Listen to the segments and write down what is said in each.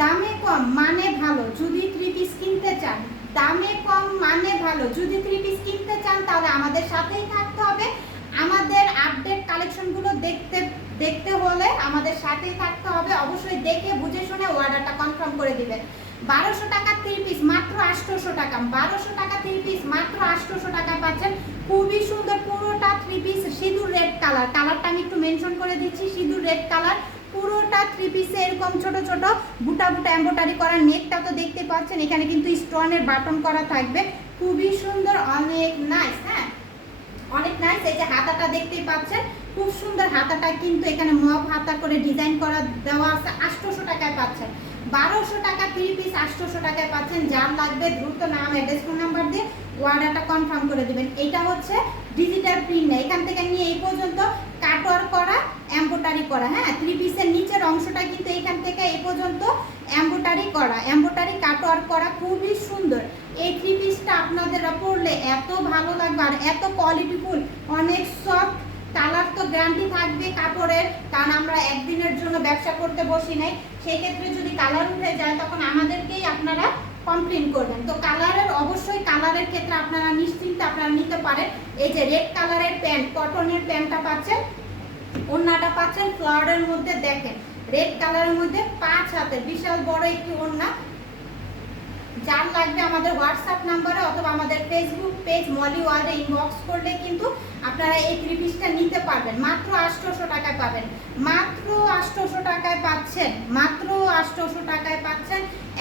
দামে কম মানে ভালো। যদি থ্রি পিস কিনতে চান, দামে কম মানে ভালো। যদি থ্রি পিস কিনতে চান, তাহলে আমাদের সাথেই থাকতে হবে। আমাদের আপডেট কালেকশনগুলো দেখতে দেখতে হলে আমাদের সাথেই থাকতে হবে। অবশ্যই দেখে, বুঝে শুনে অর্ডারটা কনফার্ম করে দিবেন। বারোশো টাকা থ্রি পিস মাত্র আটশোশো টাকা। বারোশো টাকা থ্রি পিস মাত্র আটশোশো টাকা পাচ্ছেন। খুবই সুন্দর পুরোটা three piece sindoor red colour কালারটা আমি একটু মেনশন করে দিচ্ছি, সিঁদুর রেড কালার পুরোটা থ্রি পিসে এরকম ছোট ছোট বুটা বুটা এম্বোটারি করা নেকটা তো দেখতে পাচ্ছেন, এখানে কিন্তু স্টোনের বাটন করা থাকবে। খুবই সুন্দর, অনেক নাইস হ্যাঁ? অনেক নাইস এই যে হাতাটা দেখতেই পাচ্ছেন, খুব সুন্দর হাতাটা কিন্তু এখানে মগ হাতা করে ডিজাইন করা দেওয়া আছে, আটশোশো টাকায় পাচ্ছেন। বারোশো টাকা থ্রি পিস আটশোশো টাকায় পাচ্ছেন, যার লাগবে দ্রুত নাম অ্যাড্রেস ফোন নাম্বার দিয়ে অর্ডারটা কনফার্ম করে দেবেন। এটা হচ্ছে ডিজিটাল প্রিন্ট এখান থেকে নিয়ে এই পর্যন্ত কাটওয়ার করা এম্বোটারি করা হ্যাঁ? থ্রি পিসের নিচের অংশটা কিন্তু এখান থেকে এই পর্যন্ত এম্বোটারি করা। এম্বোটারি কাটওয়ার করা খুবই সুন্দর। এই থ্রি পিসটা আপনাদের পরলে এত ভালো লাগবে আর এত কোয়ালিটিফুল অনেক সফট কালার তো গ্যারান্টি থাকবে কাপড়ের। কারণ আমরা একদিনের জন্য ব্যবসা করতে বসি নাই। সেই ক্ষেত্রে যদি কালার উঠে যায়, তখন আমাদেরকেই আপনারা কমপ্লেন করবেন। তো কালারের অবশ্যই কালারের ক্ষেত্রে আপনারা নিশ্চিন্তে আপনারা নিতে পারেন। এই যে রেড কালারের প্যান্ট কটনের প্যান্টটা পাচ্ছেন ওড়নাটা পাচ্ছেন ফ্লাওয়ারের মধ্যে দেখেন রেড কালারের মধ্যে পাঁচ হাতের, বিশাল বড় একটি ওড়না। যার লাগবে আমাদের হোয়াটসঅ্যাপ নাম্বারে অথবা আমাদের ফেসবুক পেজ মলি ওয়ার্ল্ডে ইনবক্স করলে কিন্তু আপনারা এই থ্রি পিসটা নিতে পারবেন। মাত্র আটশোশো টাকায় পাবেন। মাত্র আটশোশো টাকায় পাচ্ছেন, মাত্র আটশোশো টাকায় পাচ্ছেন।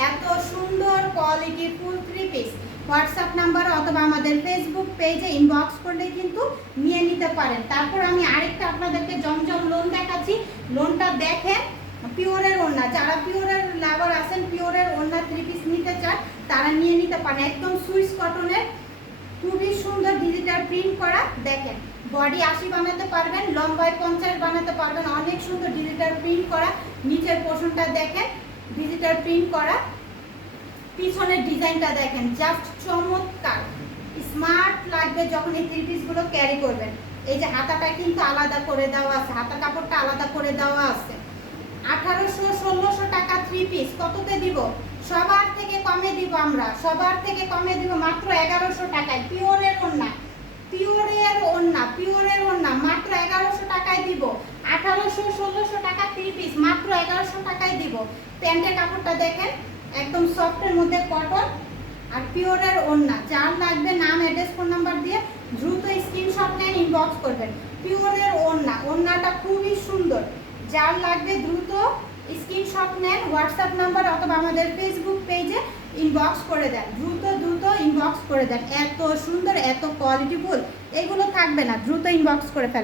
এত সুন্দর কোয়ালিটির ফুল হোয়াটসঅ্যাপ নাম্বার অথবা আমাদের ফেসবুক পেজে ইনবক্স করলে কিন্তু নিয়ে নিতে পারেন। তারপর আমি আরেকটা আপনাদেরকে জমজম লোন দেখাচ্ছি। লোনটা দেখেন পিওরের ওড়না। যারা পিওরের লাভার আছেন পিওরের ওড়না থ্রি পিস নিতে চান, তারা নিয়ে নিতে পারেন। একদম সুইস কটনের খুবই সুন্দর ডিজিটাল প্রিন্ট করা। দেখেন বডি আশি বানাতে পারবেন, লম্বায় পঞ্চাশ বানাতে পারবেন। অনেক সুন্দর ডিজিটাল প্রিন্ট করা। নিচের পোর্শনটা দেখেন ডিজিটাল প্রিন্ট করা। পিছনের ডিজাইনটা দেখেন জাস্ট চমৎকার। স্মার্ট লাগবে যখন এই থ্রি পিসগুলো ক্যারি করবেন। এই যে হাতাটা কিন্তু আলাদা করে দেওয়া আছে, হাতা কাপড়টা আলাদা করে দেওয়া আছে। আঠারোশো, ষোলোশো টাকা থ্রি পিস কততে দিব? সবার থেকে কমে দিব আমরা, সবার থেকে কমে দিব মাত্র এগারোশো টাকায়, পিওরের ওন্না পিওরের ওন্না পিওরের ওন্না মাত্র এগারোশো টাকায় দিব। আঠারোশো, ষোলোশো টাকা থ্রি পিস মাত্র এগারোশো টাকায় দিব। প্যান্টের কাপড়টা দেখেন একদম সফটের মধ্যে কটন আর পিওরের ওন্না যার লাগবে নাম অ্যাড্রেস ফোন নাম্বার দিয়ে দ্রুত স্ক্রিনশট নেন ইনবক্স করবেন। পিওরের ওন্না ওন্নাটা খুবই সুন্দর। যার লাগবে দ্রুত স্ক্রিনশট নেন হোয়াটসঅ্যাপ নাম্বার অথবা আমাদের ফেসবুক পেজে ইনবক্স করে দেন। দ্রুত দ্রুত ইনবক্স করে দেন। এত সুন্দর, এত কোয়ালিটিফুল এগুলো থাকবে না। দ্রুত ইনবক্স করে ফেলেন।